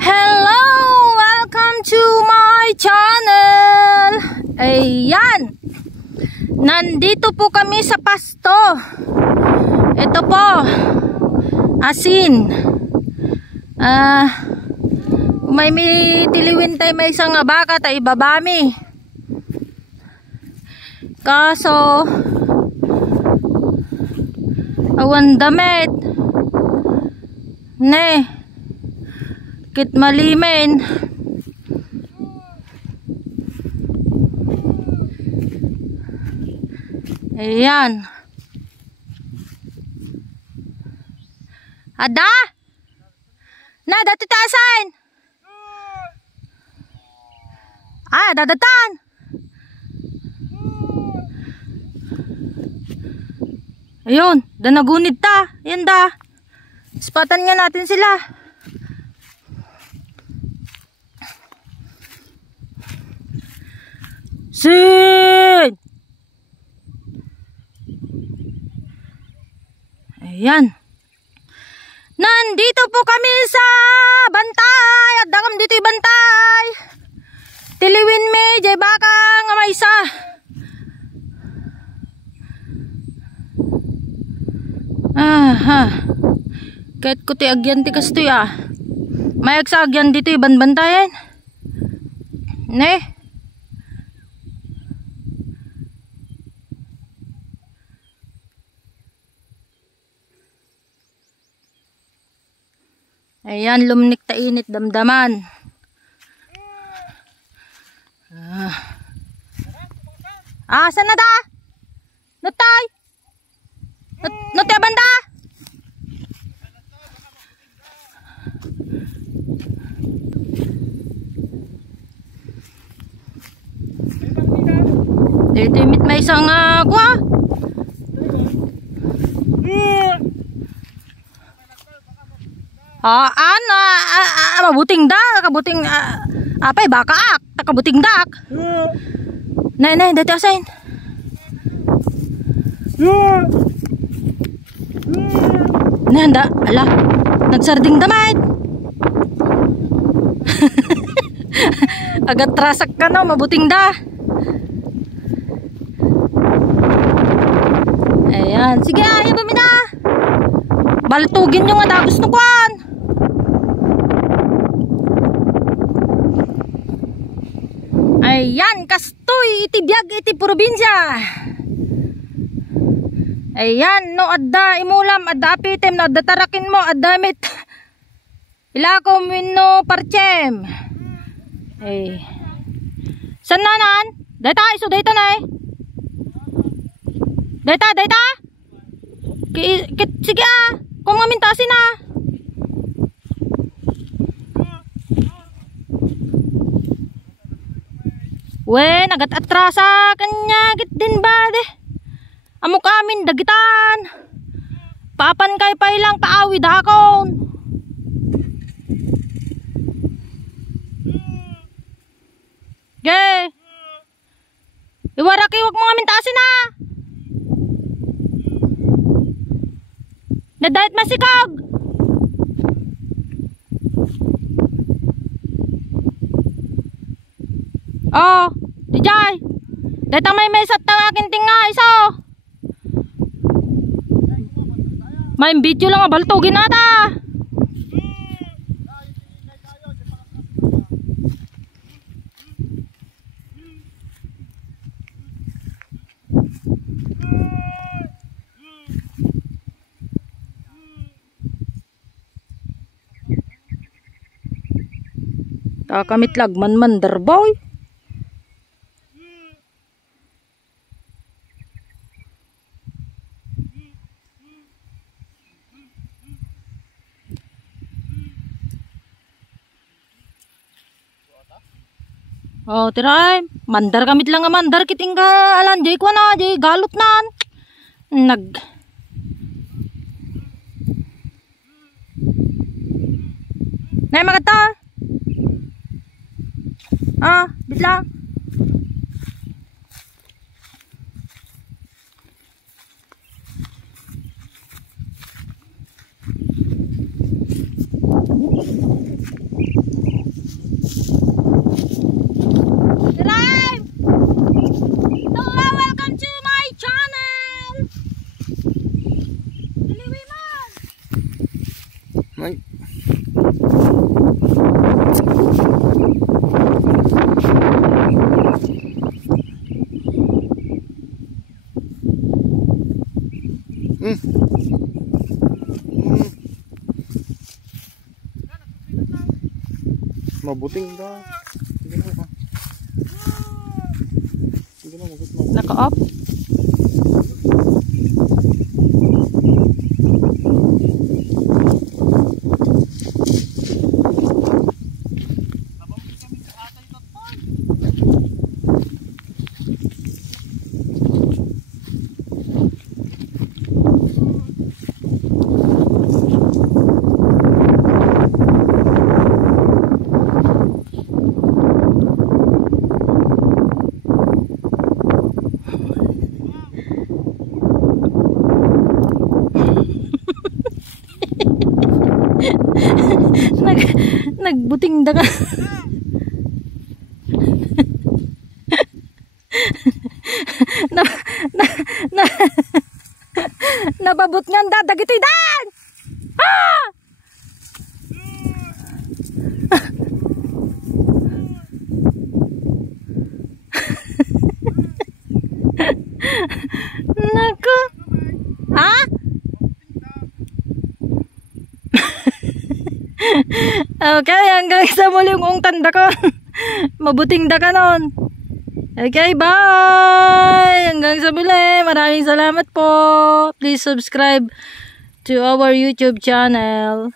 Hello! Welcome to my channel! Ayan! Nandito po kami sa pasto. Ito po, asin. Kung may tiliwin tayo may isang baka tayo ibabami. Kaso, awan damit. Ne, kit malimen. Ayan. Ada? Na, dati taasan. Dadatan. Ayun, nagunid ta. Ayan da. Ispatan nga natin sila. Sin! Ayan. Nandito po kami sa bantay. At dakam dito yung bantay. Tiliwin me, jay baka nga may isa. Kahit ko ti agyan ti kasto ya. May sa agyan dito yung bantayan. Ne? Ayan, lumnik ta init damdaman. Saan na da? Nutay? Nutay banda? Dito imit may isang kwa? Mabuting dak, kabuting apay baka ak, kabuting dak. Nay, dito asain. Nanda, ala, nagsarding damay. Agad trasak ka no, mabuting da. Ayan, sige, ayaw ba mina? Baltugin nyo nga dagos no kwan. Ayan, kastoy iti biyag iti probinsya. Ayan, no adda imulam, adda apitem, no adda tarakin mo, adda mit. Ilako minno parchem. San nanan? Data, iso data na eh. Data. Sige kung mamintasin na. We, nagat-atrasa kanya git din ba de. Amok amin dagitan. Papan kay pailang paawi dakon. Ge. Iwaraki wag mo amintasin na. Nadayat masikag. Oh, dijay. Data may mesat na akin tinga iso. May video lang abaltugin ata. Kamit lagman mandar boy. Oh, tiray, mandar kamit lang nga mandar kiting ka alan jay kwa na jay galot nan. Nay magata. Bitlang. Live! Hello, welcome to my channel! Diliwi man! Ay. Mabuting da. Sige na. Sige na, mabuting mo. Naka-off? Nagbuting da ka. Nababot nga da dagiti dan. Ah! Naku. Ha? Okay, hanggang sa muling ungtan da ko. Mabuting da ka nun. Okay, bye! Hanggang sa muli. Maraming salamat po. Please subscribe to our YouTube channel.